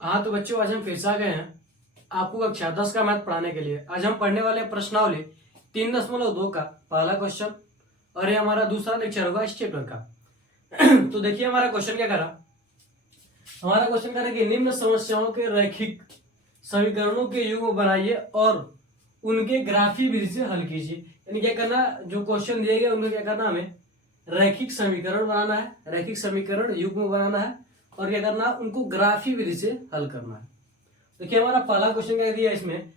हाँ तो बच्चों, आज हम फिर से आ गए हैं आपको कक्षा 10 का मैथ पढ़ाने के लिए। आज हम पढ़ने वाले हैं प्रश्नावली 3.2 का पहला क्वेश्चन, और ये हमारा दूसरा लेक्चर होगा इस चैप्टर का। तो देखिए हमारा क्वेश्चन क्या करा। हमारा क्वेश्चन कह रहा है कि निम्न समस्याओं के रैखिक समीकरणों के युग्म बनाइए और उनके ग्राफी विधि से हल कीजिए। यानी क्या करना, जो क्वेश्चन दिए गए उनमें क्या करना, हमें रैखिक समीकरण बनाना है, रैखिक समीकरण युग्म बनाना है, और क्या करना है, उनको ग्राफी विधि से हल करना है। देखिए हमारा पहला क्वेश्चन क्या दिया इसमें,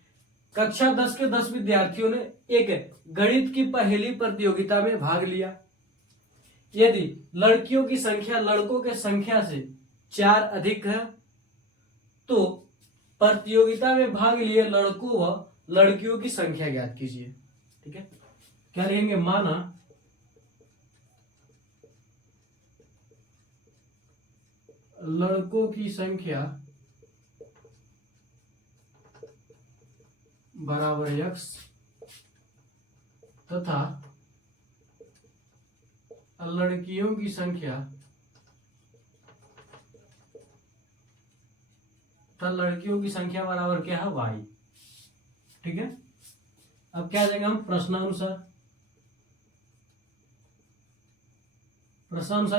कक्षा 10 के 10 विद्यार्थियों ने एक गणित की पहेली प्रतियोगिता में भाग लिया। यदि लड़कियों की संख्या लड़कों के संख्या से 4 अधिक है तो प्रतियोगिता में भाग लिए लड़कों व लड़कियों की संख्या ज्ञात कीजिए। ठीक है, क्या लिखेंगे, माना लड़कों की संख्या बराबर x तथा लड़कियों की संख्या बराबर क्या है, y। ठीक है, अब क्या जाएंगे हम प्रश्नानुसार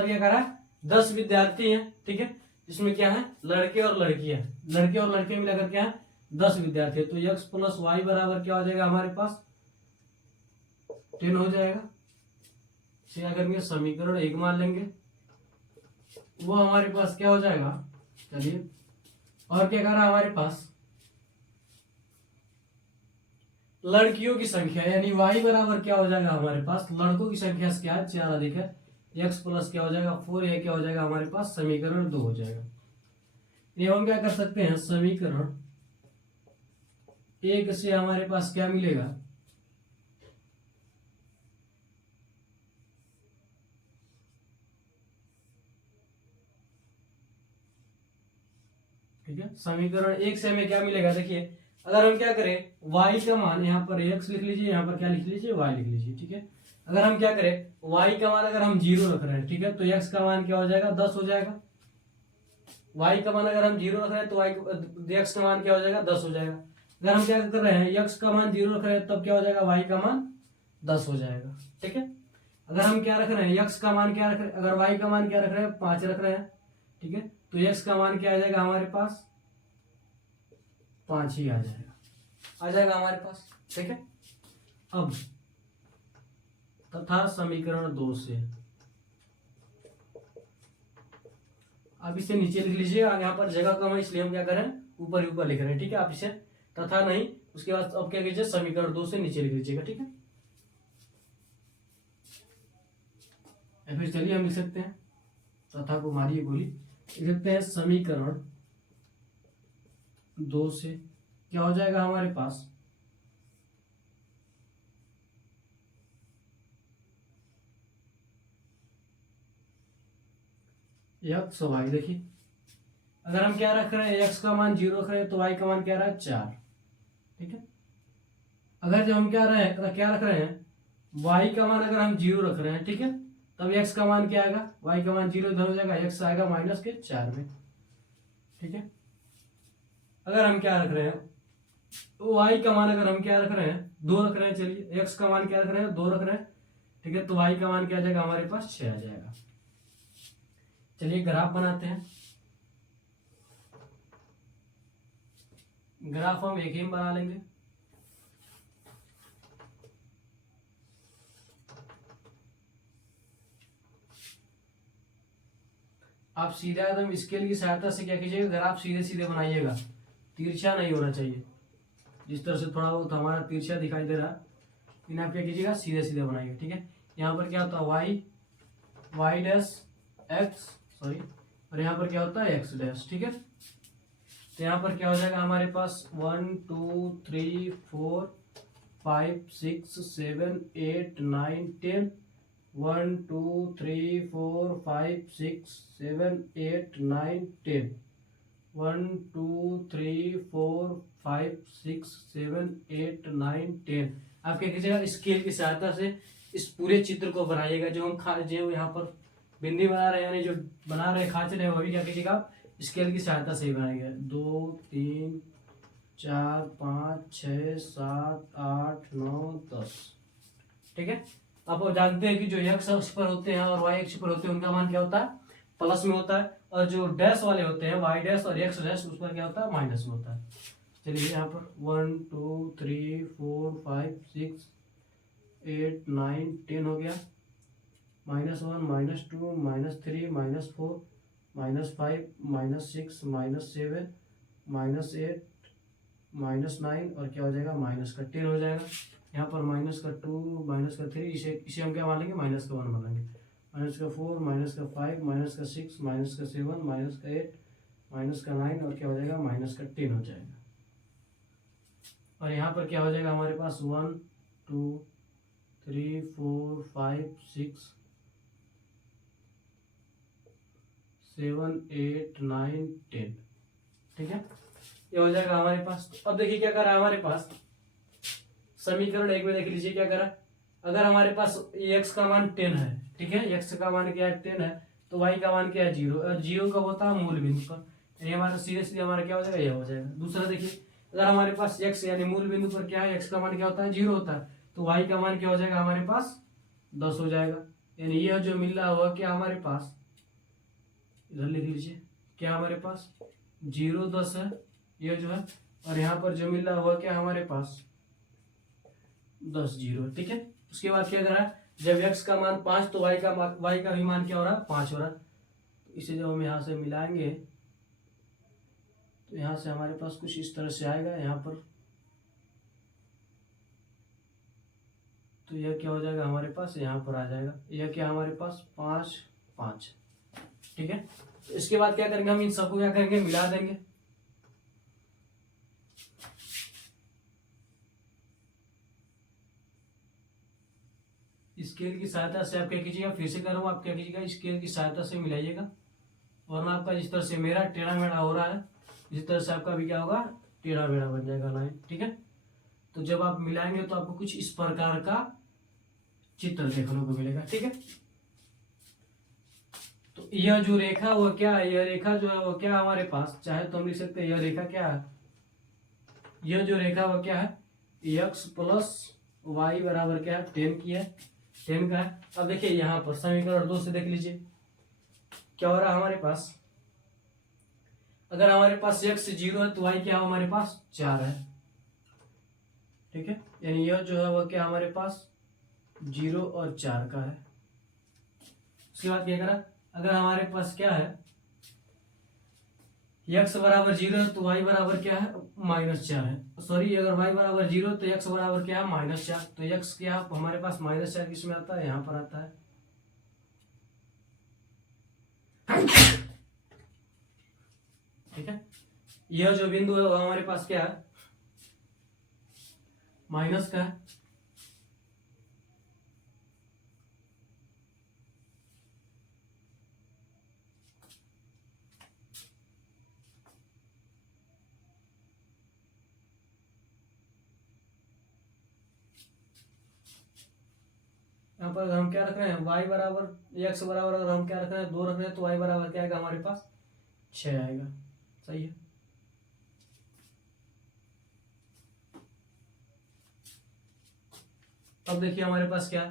क्या करा, 10 विद्यार्थी हैं। ठीक है, इसमें क्या है, लड़के और लड़कियां, मिलाकर क्या है 10 विद्यार्थी है। तो x प्लस वाई बराबर क्या हो जाएगा, हमारे पास 10 हो जाएगा। इसे क्या करेंगे, समीकरण 1 मान लेंगे, वो हमारे पास क्या हो जाएगा। चलिए, और क्या करा हमारे पास, लड़कियों की संख्या यानी y बराबर क्या हो जाएगा हमारे पास, लड़कों की संख्या से क्या है 4 अधिक है, x प्लस क्या हो जाएगा 4, यह क्या हो जाएगा हमारे पास समीकरण 2 हो जाएगा। ये हम क्या कर सकते हैं, समीकरण 1 से हमारे पास क्या मिलेगा, ठीक है, समीकरण 1 से हमें क्या मिलेगा। देखिए अगर हम क्या करें, y का मान यहाँ पर x लिख लीजिए, यहाँ पर क्या लिख लीजिए, y लिख लीजिए। ठीक है, अगर हम क्या करें, y का मान अगर हम 0 रख रहे हैं, ठीक है, तो x का मान क्या हो जाएगा 10 हो जाएगा। y का मान अगर हम 0 रख रहे हैं तो x का मान क्या हो जाएगा 10 हो जाएगा। अगर हम क्या कर रहे हैं, x का मान 0 रख रहे हैं तब क्या हो जाएगा, y का मान 10 हो जाएगा। ठीक है, अगर हम क्या रख रहे हैं, x का मान क्या रख रहे हैं, अगर y का मान क्या रख रहे हैं 5 रख रहे हैं, ठीक है, तो x का मान क्या आ जाएगा हमारे पास 5 ही आ जाएगा हमारे पास। ठीक है, अब तथा समीकरण 2 से, अब इसे नीचे लिख लीजिए, यहाँ पर जगह कम है इसलिए हम क्या करें ऊपर ही ऊपर लिख रहे हैं। ठीक है, आप इसे तथा नहीं, उसके बाद अब क्या कीजिए, समीकरण 2 से नीचे लिख लीजिएगा। ठीक है, या फिर चलिए हम लिख सकते हैं, तथा को मारिए गोली, लिख सकते हैं समीकरण 2 से क्या हो जाएगा हमारे पास, x y। देखिए अगर हम क्या रख रहे हैं, x का मान 0 रख रहे हैं तो y का मान क्या रहा है 4। ठीक है, अगर जब हम क्या रख रहे हैं, y का मान अगर हम 0 रख रहे हैं, ठीक है, तब x का मान क्या आएगा, y का मान 0 इधर हो जाएगा, x आएगा माइनस के 4 में। ठीक है, अगर हम क्या रख रहे हैं, y का मान अगर हम क्या रख रहे हैं 2 रख रहे हैं, चलिए x का मान क्या रख रहे हैं 2 रख रहे हैं, ठीक है, तो y का मान क्या आ जाएगा हमारे पास 6 आ जाएगा। चलिए ग्राफ बनाते हैं, ग्राफ हम एक ही में बना लेंगे। आप सीधा एकदम स्केल की सहायता से क्या कीजिएगा, ग्राफ सीधे सीधे बनाइएगा, तिरछा नहीं होना चाहिए। जिस तरह से थोड़ा बहुत हमारा तिरछा दिखाई दे रहा है, लेकिन आप क्या कीजिएगा सीधे सीधे बनाइएगा। ठीक है, यहाँ पर क्या होता है वाई डैश एक्स, सॉरी, और यहाँ पर क्या होता है एक्स डैश। ठीक है, तो यहाँ पर क्या हो जाएगा हमारे पास 1 2 3 4 5 6 7 8 9 10, 1 2 3 4 5 6 7 8 9 10, 1 2 3 4 5 6 7 8 9 10। आप क्या कीजिएगा, स्केल की सहायता से इस पूरे चित्र को बनाइएगा। जो हम जो यहाँ पर बिंदी बना रहे हैं, यानी जो बना रहे खांच रहे हैं, वो भी क्या कीजिएगा स्केल की सहायता से ही बनाएंगे। 2 3 4 5 6 7 8 9 10। ठीक है। अब जानते हैं कि जो x अक्ष पर होते हैं और y अक्ष पर होते हैं उनका मान क्या होता है, प्लस में होता है, और जो डैश वाले होते हैं y डैश और x डैश उस पर क्या होता है, माइनस में होता है। चलिए यहाँ पर 1 2 3 4 5 6 8 9 10 हो गया। -1 -2 -3 -4 -5 -6 -7 -8 -9 और क्या हो जाएगा, -10 हो जाएगा। यहाँ पर -2 -3, इसे हम क्या मान लेंगे, -1 मान लेंगे। -4 -5 -6 -7 -8 -9 और क्या हो जाएगा, -10 हो जाएगा। और यहाँ पर क्या हो जाएगा हमारे पास 1 2 3 4 5 6 7 8 9 10। ठीक है, ये हो जाएगा हमारे पास। अब देखिए क्या करा हमारे पास, समीकरण 1 में देख लीजिए क्या करा। अगर हमारे पास x का मान 10 है, ठीक है, x का मान क्या है 10 है, तो y का मान क्या है 0, और 0 कब होता है, मूल बिंदु पर। यानी हमारा सीरियसली हमारा क्या हो जाएगा, यह हो जाएगा। दूसरा देखिए, अगर हमारे पास x यानी मूल बिंदु पर क्या है, x का मान क्या होता है 0 होता है, तो y का मान क्या हो जाएगा हमारे पास 10 हो जाएगा। यानी यह जो मिल रहा हुआ क्या हमारे पास, इधर लिख लीजिए, क्या हमारे पास 0 10 है यह जो है, और यहाँ पर जो मिल रहा हुआ क्या हमारे पास 10 0। ठीक है, उसके बाद क्या करा, जब x का मान 5 तो y का भी मान क्या हो रहा है, 5 हो रहा है। तो इसे जब हम यहाँ से मिलाएंगे तो यहाँ से हमारे पास कुछ इस तरह से आएगा यहाँ पर, तो यह क्या हो जाएगा हमारे पास, यहाँ पर आ जाएगा यह क्या हमारे पास 5 5। ठीक है, तो इसके बाद क्या करेंगे, हम इन सबको क्या करेंगे, मिला देंगे। स्केल की सहायता से आप क्या कीजिएगा, फिर से करूँ, आप क्या कीजिएगा, स्केल की सहायता से मिलाइएगा, वरना आपका जिस तरह से मेरा टेढ़ा मेढ़ा हो रहा है, इस तरह से आपका भी क्या होगा, टेढ़ा मेढ़ा बन जाएगा लाइन। ठीक है, तो जब आप मिलाएंगे तो आपको कुछ इस प्रकार का चित्र देखने को मिलेगा। ठीक है, तो यह जो रेखा वो क्या है, यह रेखा जो है वो क्या हमारे पास, चाहे तो हम लिख सकते हैं यह रेखा क्या है, यह जो रेखा वो क्या है, x + y बराबर क्या है 10 की है, 10 का है। अब देखिए यहाँ पर समीकरण 2 से देख लीजिए क्या हो रहा है हमारे पास, अगर हमारे पास x 0 है तो y क्या है हमारे पास 4 है। ठीक है, यानी यह जो है वह क्या हमारे पास 0 और 4 का है। उसके बाद क्या करा, अगर हमारे पास क्या है x बराबर 0 है तो y बराबर क्या है, -4 है। सॉरी, अगर y बराबर 0 तो x बराबर क्या है, -4। तो x क्या हमारे पास -4 किस में आता है, यहाँ पर आता है। ठीक है, यह जो बिंदु है वो हमारे पास क्या है, माइनस का है। यहाँ पर हम क्या रख रहे हैं, y बराबर x बराबर, अगर हम क्या रख रहे हैं 2 रख रहे हैं, तो y बराबर क्या आएगा हमारे पास 6 आएगा। सही है, अब देखिए हमारे पास क्या,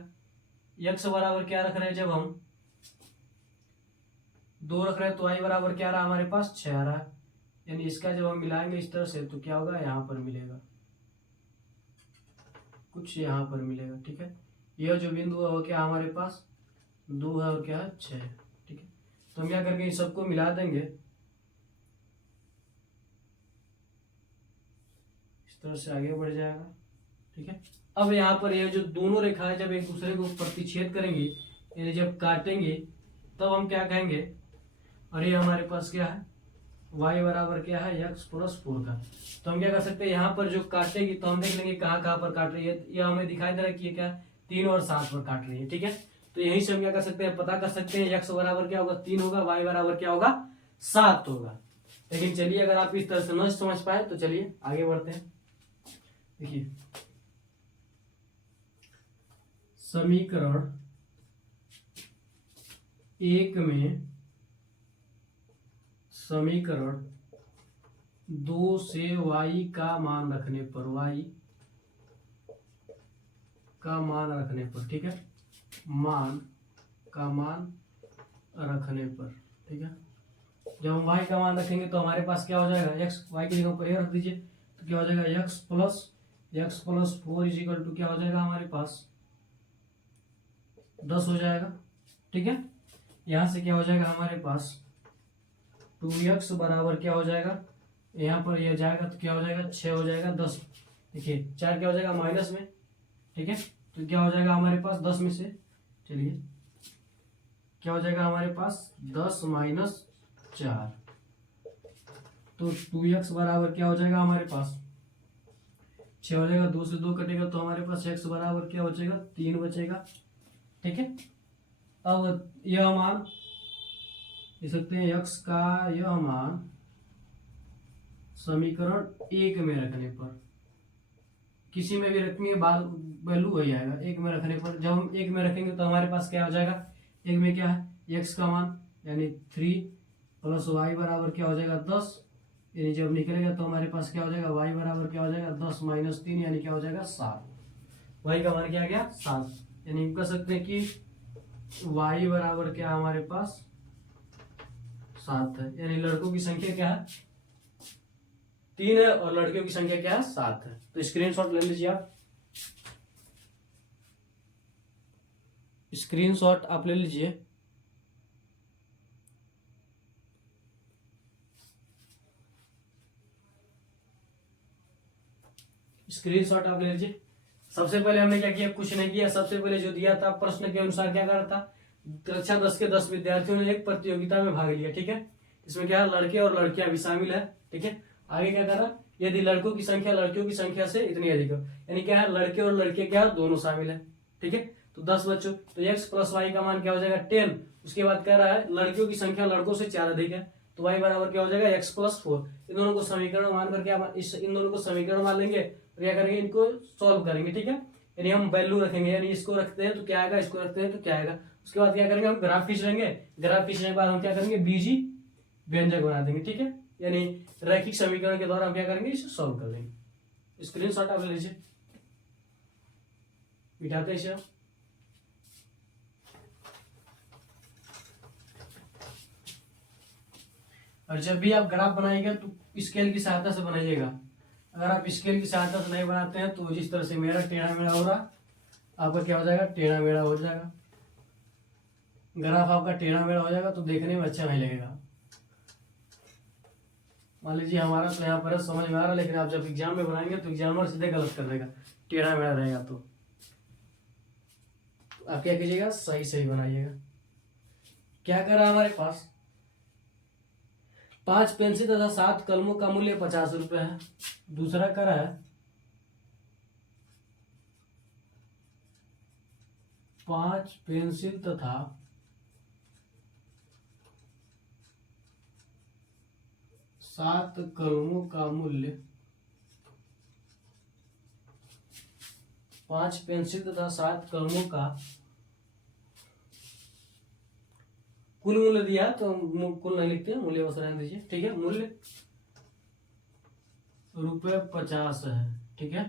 x बराबर क्या रख रहे हैं, जब हम 2 रख रहे हैं तो y बराबर क्या आ रहा है हमारे पास 6 आ रहा है। यानी इसका जब हम मिलाएंगे इस तरह से तो क्या होगा, यहाँ पर मिलेगा कुछ, यहाँ पर मिलेगा। ठीक है, यह जो बिंदु है वो क्या हमारे पास 2 है और क्या है 6। ठीक है, तो हम क्या करके इन सबको मिला देंगे इस तरह से, आगे बढ़ जाएगा। ठीक है, अब यहाँ पर यह जो दोनों रेखाएं जब एक दूसरे को प्रतिच्छेद करेंगी, यानी जब काटेंगे, तब हम क्या कहेंगे, और ये हमारे पास क्या है y बराबर क्या है x + 4 का। तो हम क्या कर सकते हैं, यहाँ पर जो काटेगी तो हम देख लेंगे कहाँ कहाँ पर काट रही है, यह हमें दिखाई दे रहा है कि ये क्या 3 और 7 पर काट रही है। ठीक है, तो यहीं से हम क्या कर सकते हैं, पता कर सकते हैं x बराबर क्या होगा 3 होगा, y बराबर क्या होगा 7 होगा। लेकिन चलिए, अगर आप इस तरह से न समझ पाए तो चलिए आगे बढ़ते हैं। देखिए समीकरण 1 में समीकरण 2 से y का मान रखने पर, y का मान रखने पर, ठीक है, मान का मान रखने पर, ठीक है। जब हम y का मान रखेंगे तो हमारे पास क्या हो जाएगा, x, y की जगह पर a रख दीजिए तो क्या हो जाएगा, x plus 4 is equal to क्या हो जाएगा हमारे पास 10 हो जाएगा, ठीक है। यहाँ से क्या हो जाएगा हमारे पास 2x बराबर क्या हो जाएगा, यहाँ पर यह जाएगा तो क्या हो जाएगा 6 हो जाएगा 10, देखिए 4 क्या हो जाएगा माइनस में, ठीक है। तो क्या हो जाएगा हमारे पास 10 में से, चलिए क्या हो जाएगा हमारे पास 10 माइनस 4, तो 2x बराबर क्या हो जाएगा हमारे पास 6 हो जाएगा, 2 से 2 कटेगा तो हमारे पास x बराबर क्या बचेगा 3 बचेगा, ठीक है। अब यह मान लिख सकते हैं, x का यह मान समीकरण 1 में रखने पर, किसी में भी रखेंगे वैल्यू वही आएगा, 1 में रखने पर। जब हम 1 में रखेंगे तो हमारे पास क्या हो जाएगा, 1 में क्या है x का मान यानी 3 प्लस y बराबर क्या हो जाएगा 10, यानी जब निकलेगा तो हमारे पास क्या हो जाएगा y बराबर क्या हो जाएगा 10 माइनस 3 यानी क्या हो जाएगा 7, y का मान क्या आ गया 7, यानी हम कह सकते हैं कि y बराबर क्या हमारे पास 7 है, यानी लड़कों की संख्या क्या है 3 है और लड़कियों की संख्या क्या है 7 है। तो स्क्रीनशॉट ले लीजिए आप, स्क्रीनशॉट आप ले लीजिए। स्क्रीनशॉट आप ले लीजिए। सबसे पहले हमने क्या किया, कुछ नहीं किया, सबसे पहले जो दिया था प्रश्न के अनुसार क्या कर रहा था, कक्षा 10 के 10 विद्यार्थियों ने एक प्रतियोगिता में भाग लिया, ठीक है। इसमें क्या है लड़के और लड़कियां भी शामिल है, ठीक है। आगे क्या कर रहा, यदि लड़कों की संख्या लड़कियों की संख्या से इतनी अधिक हो, यानी क्या है लड़के और लड़के क्या दोनों शामिल है, ठीक है। तो 10 बच्चों, तो x प्लस वाई का मान क्या हो जाएगा 10। उसके बाद कह रहा है लड़कियों की संख्या लड़कों से 4 अधिक है, तो y बराबर क्या हो जाएगा x प्लस 4। इन दोनों को समीकरण मान करके इन दोनों को समीकरण मान लेंगे, तो क्या करेंगे इनको सॉल्व करेंगे, ठीक है। यानी हम वैल्यू रखेंगे, यानी इसको रखते हैं तो क्या आएगा, इसको रखते हैं तो क्या आएगा। उसके बाद क्या करेंगे हम ग्राफ खींच लेंगे, ग्राफ खींचने के बाद हम क्या करेंगे बीजी व्यंजक बना देंगे, ठीक है। यानी रैखिक समीकरण के द्वारा हम क्या करेंगे इसे सॉल्व कर लेंगे। स्क्रीनशॉट आप ले लीजिए, बिठाते हैं इसे हम। और जब भी आप ग्राफ बनाइएगा तो स्केल की सहायता से बनाइएगा, अगर आप स्केल की सहायता से नहीं बनाते हैं तो जिस तरह से मेरा टेढ़ा मेढ़ा हो रहा, आपका क्या हो जाएगा टेढ़ा मेढ़ा हो जाएगा, ग्राफ आपका टेढ़ा मेढ़ा हो जाएगा तो देखने में अच्छा नहीं लगेगा। मान लीजिए हमारा तो यहाँ पर समझ में आ रहा, लेकिन आप जब एग्जाम में बनाएंगे तो एग्जामर सीधे गलत कर देगा, टेढ़ा मेढ़ा रहेगा। तो आप क्या कीजिएगा सही सही बनाइएगा। क्या कर रहा है हमारे पास 5 पेंसिल तथा 7 कलमों का मूल्य 50 रुपए है। दूसरा कर रहा है 5 पेंसिल तथा 7 कलमों का मूल्य, 5 पेंसिल तथा 7 कलमों का कुल मूल्य दिया, तो कुल नहीं लिखते, मूल्य बस रहने दीजिए, ठीक है। मूल्य ₹50 है, ठीक है,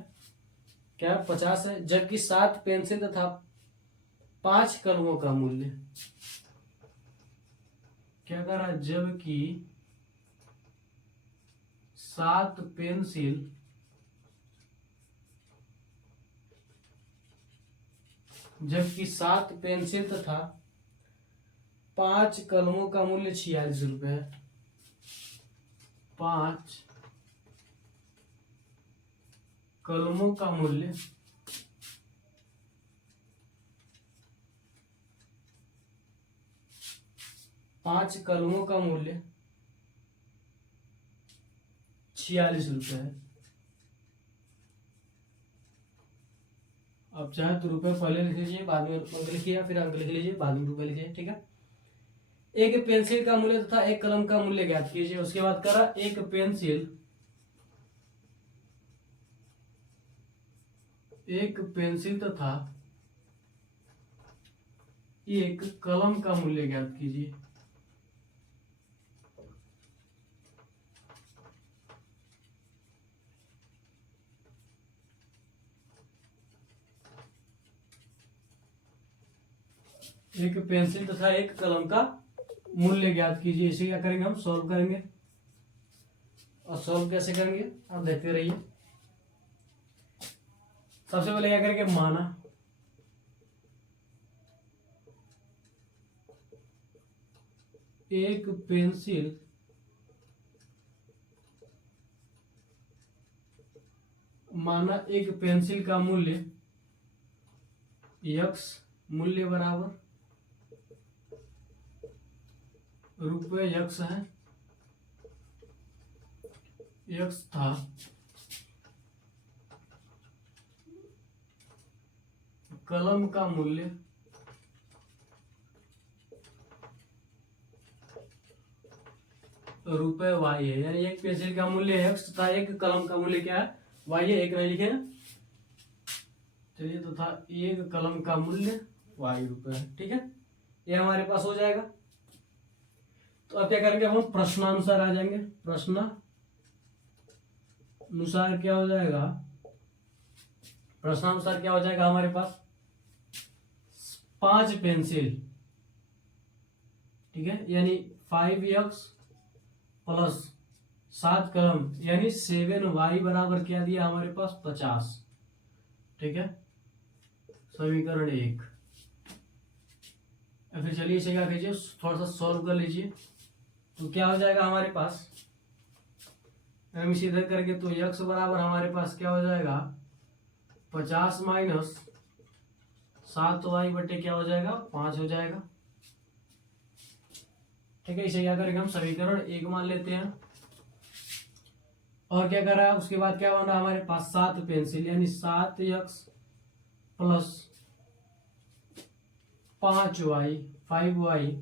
क्या 50 है, जबकि 7 पेंसिल तथा 5 कलमों का मूल्य क्या कर रहा है, जबकि 7 पेंसिल तथा 5 कलमों का मूल्य 46 रुपए है। 5 कलमों का मूल्य 46 रुपए है। आप चाहे तो रुपए पहले लिख लीजिए, बाद में अंक लिखिए, या फिर अंक लिख लीजिए बाद में रुपए लिखिए, ठीक है। एक पेंसिल का मूल्य तथा एक कलम का मूल्य ज्ञात कीजिए। उसके बाद करा एक पेंसिल तथा एक कलम का मूल्य ज्ञात कीजिए। एक पेंसिल तथा एक कलम का मूल्य ज्ञात कीजिए। इसे क्या करेंगे, हम सॉल्व करेंगे। और सॉल्व कैसे करेंगे आप देखते रहिए। सबसे पहले क्या करेंगे, माना एक पेंसिल का मूल्य x, मूल्य बराबर रुपये x है, x था। कलम का मूल्य रुपये y है। यानी एक पेंसिल का मूल्य x तथा एक कलम का मूल्य क्या है, y है। एक नहीं लिखे ना, चलिए, तो था एक कलम का मूल्य y रुपये है। ठीक है, ये हमारे पास हो जाएगा। तो अब क्या करेंगे, हम प्रश्नानुसार आ जाएंगे। प्रश्नानुसार क्या हो जाएगा, प्रश्नानुसार क्या हो जाएगा हमारे पास, 5 पेंसिल, ठीक है, यानी 5x प्लस 7 कलम, यानी 7y बराबर क्या दिया हमारे पास, 50। ठीक है, समीकरण 1। फिर चलिए इसे क्या कीजिए, थोड़ा सा सॉल्व कर लीजिए। तो क्या हो जाएगा हमारे पास, हम इसे इधर करके, तो x बराबर हमारे पास क्या हो जाएगा, 50 माइनस 7y बटे क्या हो जाएगा, 5 हो जाएगा। ठीक है, इसे क्या करेंगे, हम समीकरण 1 मान लेते हैं। और क्या कर रहा है, उसके बाद क्या बन रहा है हमारे पास, 7 पेंसिल, यानी 7x प्लस 5y, 5y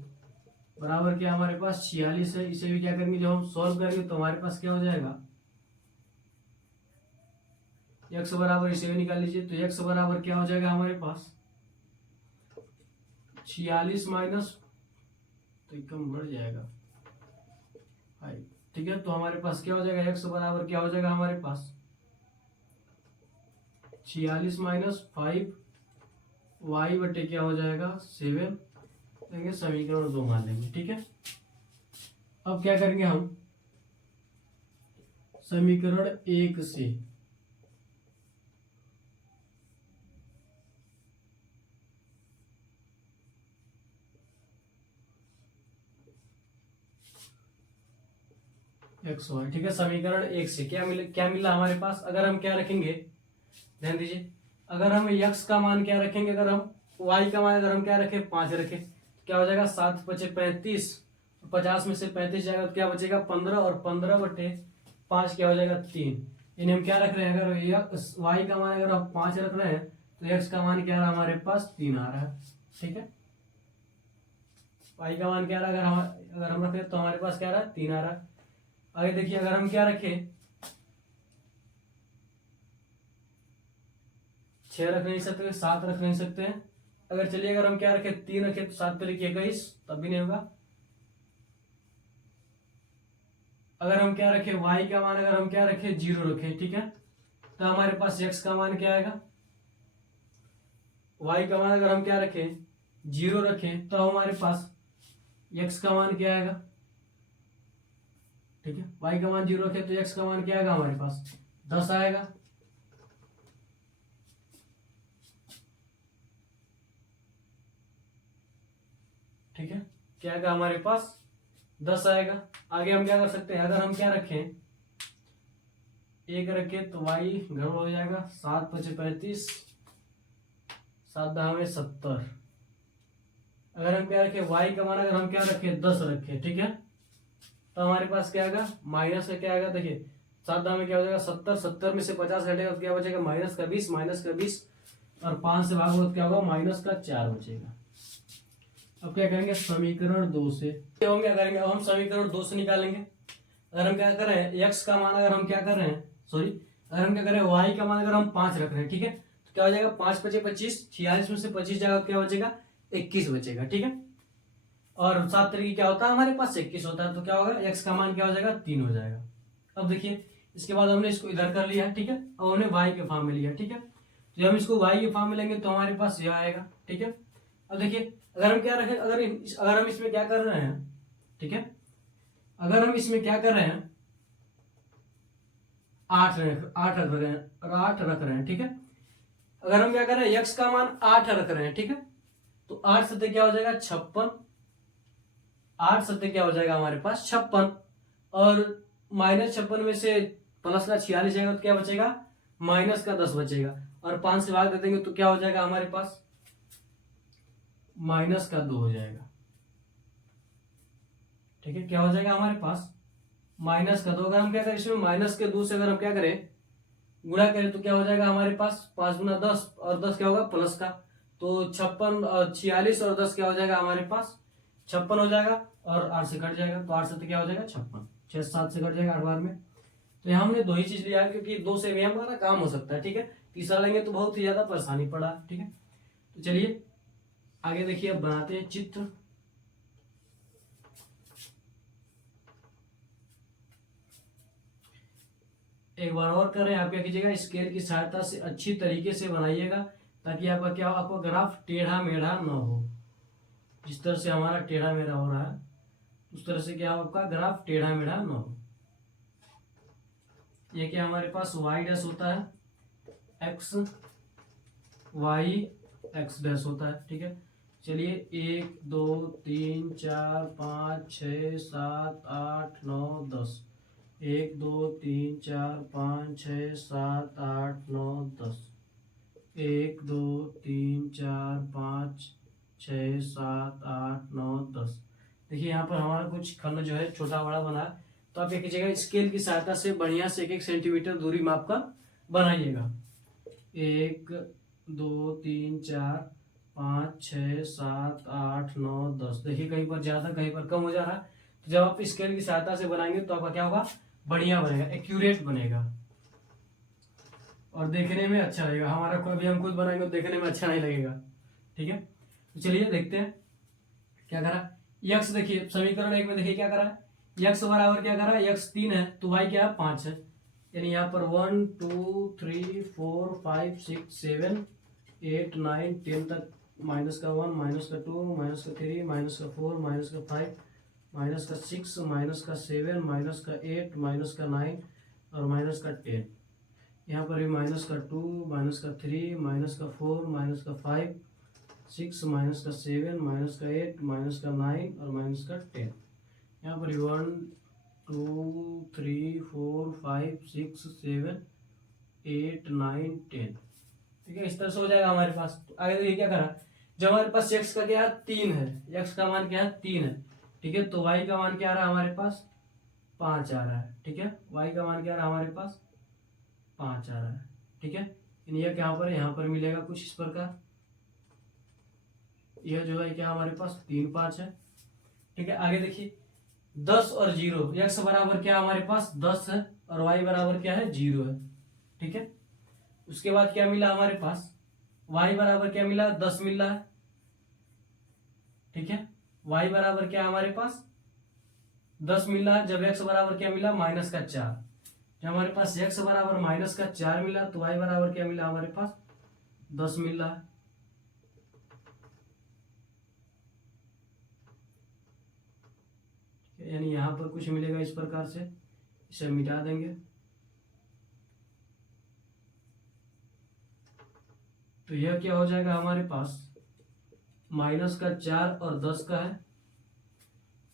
बराबर क्या हमारे पास 46 है। इसे भी क्या करेंगे, जब हम सॉल्व करेंगे तो हमारे पास क्या हो जाएगा, x बराबर, इसे भी निकाल लीजिए। तो x बराबर क्या हो जाएगा हमारे पास, 46 माइनस, तो कम बढ़ जाएगा 5। ठीक है, तो हमारे पास क्या हो जाएगा, x बराबर क्या हो जाएगा हमारे पास, 46 माइनस 5y बटे क्या हो जाएगा 7, देंगे समीकरण 2 मान लेंगे। ठीक है, अब क्या करेंगे हम, समीकरण 1 से एक्स वाई, ठीक है, समीकरण 1 से क्या मिला हमारे पास। अगर हम क्या रखेंगे, ध्यान दीजिए, अगर हम x का मान क्या रखेंगे, अगर हम y का मान अगर हम क्या रखें, 5 रखें, क्या हो जाएगा, 7 पचे 35, 50 में से 35 जाएगा तो क्या बचेगा 15, और 15 बटे 5 क्या हो जाएगा 3। इन्हें हम क्या रख रहे हैं, अगर y का मान अगर हम 5 रख रहे हैं तो x का मान क्या आ रहा है हमारे पास, 3 आ रहा है। ठीक है, y का मान क्या आ रहा है, अगर हम रख रहे हैं तो हमारे पास क्या आ रहा है, 3 आ रहा है। आगे देखिए, अगर हम क्या रखें, 6 रख नहीं सकते, 7 रख नहीं सकते हैं। अगर चलिए अगर हम क्या रखें, 3 रखें तो 7 तरीके 21, तब भी नहीं होगा। अगर हम क्या रखें, y का मान अगर हम क्या रखें, 0 रखें, ठीक है, तो हमारे पास x का मान क्या आएगा, y का मान अगर हम क्या रखें, 0 रखें, तो हमारे पास x का मान क्या आएगा। ठीक है, y का मान 0 रखें तो x का मान क्या आएगा हमारे पास, 10 आएगा। ठीक है, क्या आएगा हमारे पास, 10 आएगा। आगे हम क्या कर सकते हैं, अगर हम क्या रखें, 1 रखें तो y गड़बड़ हो जाएगा, 7 पचे 35, 7 दहा में 70। अगर हम क्या रखें, y का मान अगर हम क्या रखें, 10 रखें, ठीक है, तो हमारे पास क्या आएगा, माइनस का क्या आएगा, देखिए 7 दहा में क्या हो जाएगा 70, 70 में से 50 घटेगा तो क्या बचेगा, माइनस का 20, और 5 से भाग तो क्या होगा, माइनस का 4 बचेगा। अब क्या करेंगे, समीकरण 2 से हम क्या करेंगे, अब हम समीकरण 2 से निकालेंगे। अगर हम क्या कर रहे हैं, x का मान अगर हम क्या कर रहे हैं, सॉरी, अगर हम क्या कर रहे हैं, y का मान अगर हम 5 रख रहे हैं, ठीक है, तो क्या हो जाएगा, 5 पचे 25, 46 में से 25 जाएगा क्या बचेगा, 21 बचेगा। ठीक है, और 7 तरीके क्या होता है हमारे पास, 21 होता है, तो क्या होगा, x का मान क्या हो जाएगा, 3 हो जाएगा। अब देखिए, इसके बाद हमने इसको इधर कर लिया, ठीक है, और हमने y के फॉर्म में लिया। ठीक है, तो जब हम इसको y के फॉर्म में लेंगे तो हमारे पास यह आएगा। ठीक है, अब देखिए, अगर हम क्या रखें, अगर हम इसमें क्या कर रहे हैं, ठीक है, अगर हम इसमें क्या कर रहे हैं, 8 रख रहे हैं और 8 रख रहे हैं, ठीक है। अगर हम क्या कर रहे हैं, x का मान 8 रख रहे हैं, ठीक है, तो 8 सत्ते क्या हो जाएगा 56, 8 सत्ते क्या हो जाएगा हमारे पास 56, और -56 में से प्लस का 46 जाएगा तो क्या बचेगा, -10 बचेगा, और 5 से भाग दे देंगे तो क्या हो जाएगा हमारे पास, -2 हो जाएगा, ठीक है। क्या हो जाएगा हमारे पास, -2। अगर हम क्या करें, इसमें -2 से अगर हम क्या करें, गुणा करें तो क्या हो जाएगा हमारे पास, 5 गुना 10, और 10 क्या होगा प्लस का, तो 56 और 46 और 10 क्या हो जाएगा हमारे पास 56 हो जाएगा, और 8 से कट जाएगा, तो 8 से क्या हो जाएगा 56, 6 7 से कट जाएगा 8 बार में। तो यहाँ हमने 2 ही चीज लिया है, क्योंकि 2 से भी हमारा काम हो सकता है, ठीक है। तीसरा लेंगे तो बहुत ही ज्यादा परेशानी पड़ा, ठीक है। तो चलिए आगे देखिए, अब बनाते हैं चित्र। एक बार और करें, आप क्या कीजिएगा, स्केल की सहायता से अच्छी तरीके से बनाइएगा, ताकि आपका ग्राफ टेढ़ा मेढ़ा ना हो। जिस तरह से हमारा टेढ़ा मेढ़ा हो रहा है, उस तरह से क्या आपका ग्राफ टेढ़ा मेढ़ा ना हो। ये क्या हमारे पास y डैश होता है, x y x डैश होता है, ठीक है। चलिए 1 2 3 4 5 6 7 8 9 10, 1 2 3 4 5 6 7 8 9 10, 1 2 3 4 5 6 7 8 9 10। देखिए यहाँ पर हमारा कुछ खंड जो है छोटा बड़ा बना है, तो आप ये कीजिएगा, स्केल की सहायता से बढ़िया से 1-1 सेंटीमीटर दूरी माप कर बनाइएगा। 1 2 3 4 5 6 7 8 9 10। देखिए कहीं पर ज्यादा कहीं पर कम हो जा रहा है, तो जब आप स्केल की सहायता से बनाएंगे तो आपका क्या होगा, बढ़िया बनेगा, एक्यूरेट बनेगा और देखने में अच्छा लगेगा। हमारा कोई भी हम खुद बनाएंगे तो देखने में अच्छा नहीं लगेगा, ठीक है। तो चलिए देखते हैं क्या करा। यक्स देखिए समीकरण 1 में देखिए क्या करा है, यक्स बराबर क्या करा है, यक्स 3 है तो वाई क्या है 5 है, यानी यहाँ पर 1 2 3 4 5 6 7 8 9 10 तक -1 -2 -3 -4 -5 -6 -7 -8 -9 और -10। यहाँ पर भी -2 -3 -4 -5 6 -7 -8 -9 और -10। यहाँ पर 1 2 3 4 5 6 7 8 9 10, ठीक है। इस तरह से हो जाएगा हमारे पास। तो आगे देखिए क्या करा, जब हमारे पास x का क्या है 3 है, x का मान क्या है 3 है, ठीक है, तो y का मान क्या आ रहा है हमारे पास 5 आ रहा है, ठीक है। y का मान क्या आ रहा है हमारे पास 5 आ रहा है, ठीक है। यह क्या पर यहाँ पर मिलेगा कुछ इस प्रकार, यह जो है क्या हमारे पास 3 5 है, ठीक है। आगे देखिए 10 और 0, x बराबर क्या हमारे पास 10 है और y बराबर क्या है 0 है, ठीक है। उसके बाद क्या मिला हमारे पास, y बराबर क्या मिला 10 मिल रहा है, ठीक है। y बराबर क्या हमारे पास 10 मिल रहा है, जब x बराबर क्या मिला -4। जब हमारे पास x बराबर -4 मिला तो y बराबर क्या मिला हमारे पास 10 मिल रहा है, यानी यहां पर कुछ मिलेगा इस प्रकार से, इसे मिटा देंगे। तो यह क्या हो जाएगा हमारे पास -4 और 10 का है,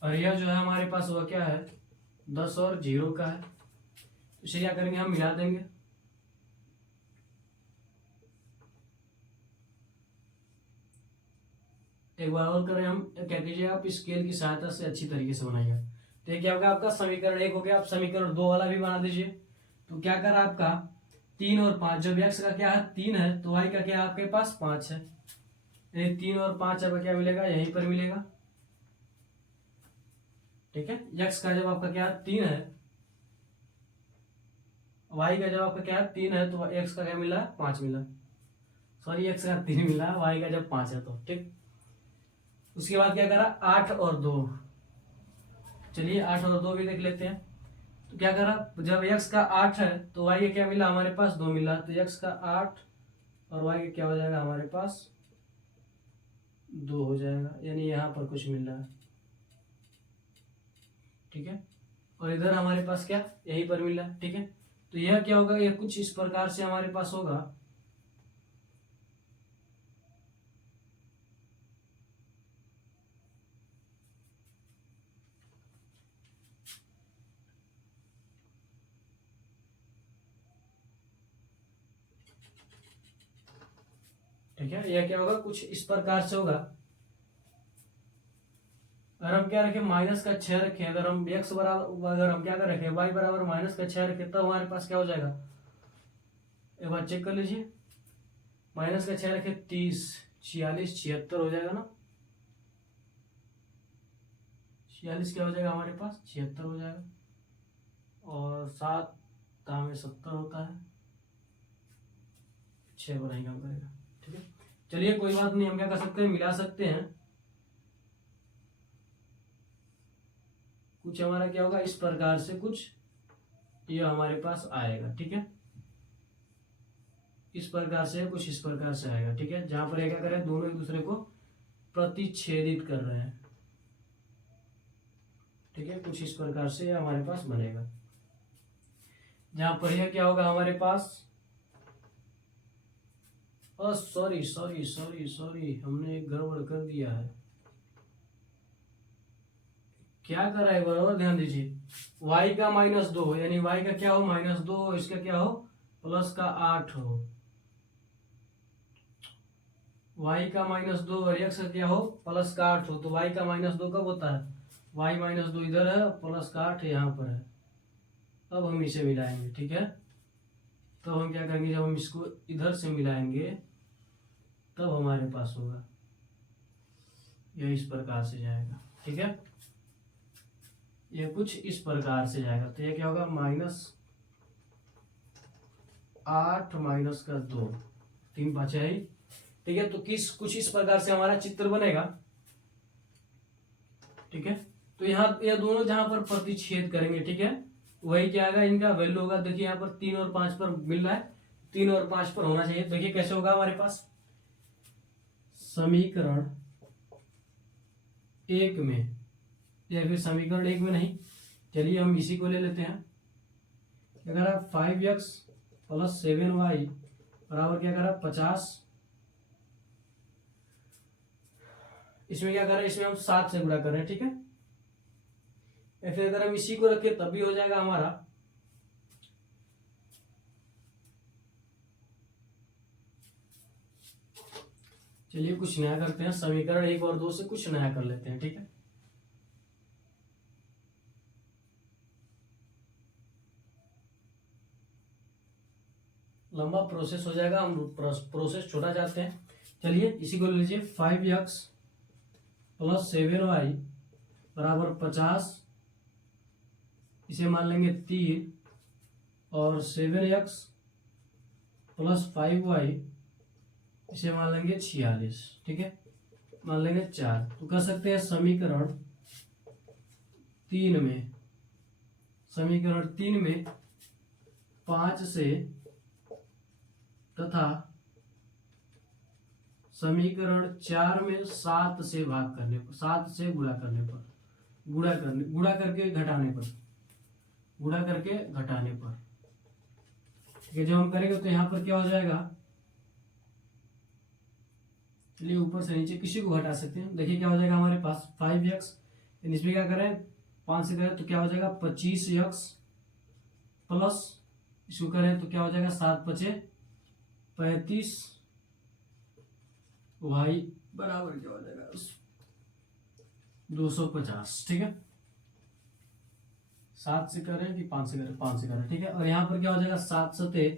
और यह जो है हमारे पास वह क्या है 10 और 0 का है। इसे क्या करेंगे हम मिला देंगे। एक बार और करें हम, क्या कीजिए आप स्केल की सहायता से अच्छी तरीके से बनाइएगा। तो ये क्या होगा आपका समीकरण 1 हो गया, आप समीकरण 2 वाला भी बना दीजिए। तो क्या करा आपका 3 और 5, जब x का क्या है 3 है तो y का क्या आपके पास 5 है, 3 और 5 आपका क्या मिलेगा यहीं पर मिलेगा, ठीक है। x का जब आपका क्या 3 है, y का जब आपका क्या 3 है तो x का क्या मिला 5 मिला, सॉरी x का 3 मिला, y का जब 5 है तो ठीक। उसके बाद क्या करा 8 और 2, चलिए 8 और 2 भी देख लेते हैं। तो क्या करा, जब x का 8 है तो y का क्या मिला हमारे पास 2 मिला, तो x का 8 और y का क्या हो जाएगा हमारे पास 2 हो जाएगा, यानी यहाँ पर कुछ मिल रहा है, ठीक है। और इधर हमारे पास क्या, यहीं पर मिल रहा है, ठीक है। तो यह क्या होगा, यह कुछ इस प्रकार से हमारे पास होगा। ठीक है, यह क्या होगा, कुछ इस प्रकार से होगा। अगर हम क्या रखें, माइनस का 6 रखें, अगर हम x बराबर, अगर हम क्या कर रखें, y बराबर माइनस का 6 रखें, तब हमारे पास क्या हो जाएगा, एक बार चेक कर लीजिए। माइनस का 6 रखें, 30, 46, 76 हो जाएगा ना। 46 क्या हो जाएगा हमारे पास, 76 हो जाएगा। और 7 में 70 होता है, 6 बनाएंगे हम करेगा, ठीक है। चलिए कोई बात नहीं, हम क्या कर सकते हैं, मिला सकते हैं। कुछ हमारा क्या होगा, इस प्रकार से कुछ ये हमारे पास आएगा, ठीक है। इस प्रकार से कुछ इस प्रकार से आएगा, ठीक है। जहां पर क्या कर रहे हैं, दोनों एक दूसरे को प्रतिच्छेदित कर रहे हैं, ठीक है। कुछ इस प्रकार से हमारे पास बनेगा, जहां पर यह क्या होगा हमारे पास, सॉरी सॉरी सॉरी सॉरी, हमने एक गड़बड़ कर दिया है। क्या कर रहा है बराबर, ध्यान दीजिए। y का -2 यानी y का क्या हो, -2 हो, इसका क्या हो, प्लस का 8 हो। y का -2 और x का क्या हो, प्लस का 8 हो। तो y का -2 कब होता है, y -2 इधर है, प्लस का 8 यहाँ पर है। अब हम इसे मिलाएंगे, ठीक है। तो हम क्या करेंगे, जब हम इसको इधर से मिलाएंगे तब हमारे पास होगा, यह इस प्रकार से जाएगा, ठीक है। ये कुछ इस प्रकार से जाएगा। तो ये क्या होगा, -8 माइनस का 2, 3 बचा ही, ठीक है। तो कुछ इस प्रकार से हमारा चित्र बनेगा, ठीक है। तो यहाँ ये दोनों जहां पर प्रतिच्छेद करेंगे, ठीक है, वही क्या आएगा, इनका वैल्यू होगा। देखिए यहाँ पर 3 और 5 पर मिल रहा है, 3 और 5 पर होना चाहिए। देखिए कैसे होगा हमारे पास, समीकरण 1 में, या फिर समीकरण 1 में नहीं, चलिए हम इसी को ले लेते हैं। क्या करा, 5x + 7y बराबर क्या करा, 50। इसमें क्या कर रहे हैं, इसमें हम 7 से गुणा कर रहे हैं, ठीक है। या फिर अगर हम इसी को रखें तब भी हो जाएगा हमारा। चलिए कुछ नया करते हैं, समीकरण 1 और 2 से कुछ नया कर लेते हैं, ठीक है। लंबा प्रोसेस हो जाएगा, हम प्रोसेस छोटा चाहते हैं। चलिए इसी को ले लीजिए, 5x + 7y बराबर 50, इसे मान लेंगे 3, और 7x + 5y इसे मान लेंगे 46, ठीक है, मान लेंगे 4। तो कह सकते हैं समीकरण 3 में, समीकरण 3 में 5 से तथा समीकरण 4 में 7 से भाग करने पर, 7 से गुणा करने पर, गुणा करके घटाने पर, गुणा करके घटाने पर, ठीक है। जब हम करेंगे तो यहाँ पर क्या हो जाएगा, चलिए ऊपर से नीचे किसी को घटा सकते हैं। देखिए क्या हो जाएगा हमारे पास, 5x, इसमें क्या करें, 5 से करें तो क्या हो जाएगा, 25x प्लस, इसको करें तो क्या हो जाएगा, 7 × 5 = 35, y बराबर क्या हो जाएगा, 250, ठीक है। 7 से करें कि 5 से करें, 5 से करें, ठीक है। और यहाँ पर क्या हो जाएगा, 7 × 7 =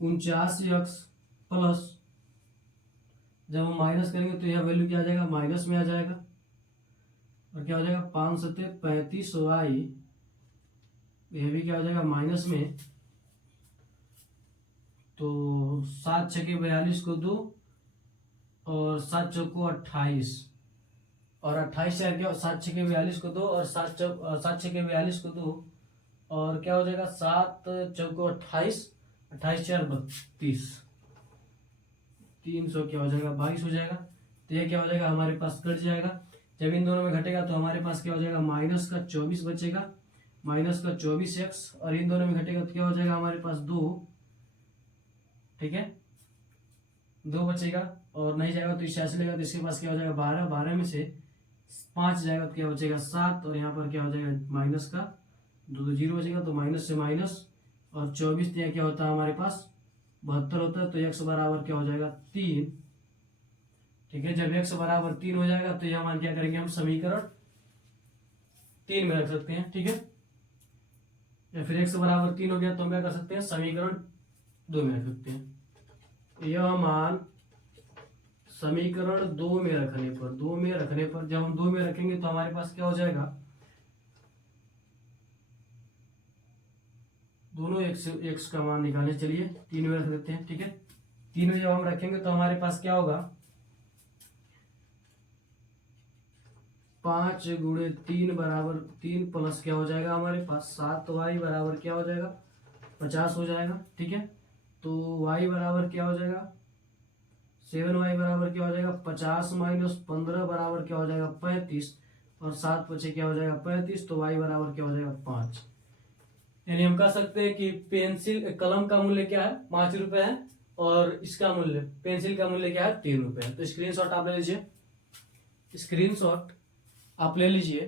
49x प्लस, जब हम माइनस करेंगे तो यह वैल्यू क्या आ जाएगा, माइनस में आ जाएगा। और क्या हो जाएगा, 5 × 7 = 35y, यह भी क्या हो जाएगा, माइनस में। तो 7 × 6 = 42 को 2, और 7 × 4 = 28, और 28 से क्या, 7 × 6 = 42 को 2, और 7 × 6 = 42 को 2, और क्या हो जाएगा, 7 × 4 = 28, 28 × 4 = 32, 300 क्या हो जाएगा, 22 हो जाएगा। तो ये क्या हो जाएगा हमारे पास कट जाएगा। जब इन दोनों में घटेगा तो हमारे पास क्या हो जाएगा माइनस का 24 बचेगा, माइनस का 24x, और इन दोनों में घटेगा तो क्या हो जाएगा हमारे पास 2, ठीक है 2 बचेगा, और नहीं जाएगा तो 86 लेगा तो इसके पास क्या हो जाएगा 12, 12 में से 5 जाएगा तो क्या बचेगा 7, और यहाँ पर क्या हो जाएगा माइनस का 2 जीरो बचेगा, तो माइनस से माइनस, और 24 दिया क्या होता है हमारे पास 72 होता है, तो x बराबर क्या हो जाएगा 3, ठीक है। जब x बराबर 3 हो जाएगा तो यह मान क्या करेंगे हम समीकरण 3 में रख सकते हैं, ठीक है। या फिर x बराबर 3 हो गया तो हम क्या कर सकते हैं समीकरण 2 में रख सकते हैं। यह मान समीकरण 2 में रखने पर जब हम 2 में रखेंगे तो हमारे पास क्या हो जाएगा, दोनों x का मान निकालने, चलिए 3 में रख देते हैं, ठीक है। 3 में जब हम रखेंगे तो हमारे पास क्या होगा 5 गुणे 3 बराबर 3 प्लस क्या हो जाएगा हमारे पास 7y बराबर क्या हो जाएगा 50 हो जाएगा, ठीक है। तो y बराबर क्या हो जाएगा 7y बराबर क्या हो जाएगा 50 माइनस 15 बराबर क्या हो जाएगा 35, और 7 बचे क्या हो जाएगा 35, तो y बराबर क्या हो जाएगा 5। यानी हम कह सकते हैं कि पेंसिल कलम का मूल्य क्या है 5 रुपए है, और इसका मूल्य पेंसिल का मूल्य क्या है 3 रुपए है। तो स्क्रीनशॉट आप ले लीजिए, स्क्रीनशॉट आप ले लीजिए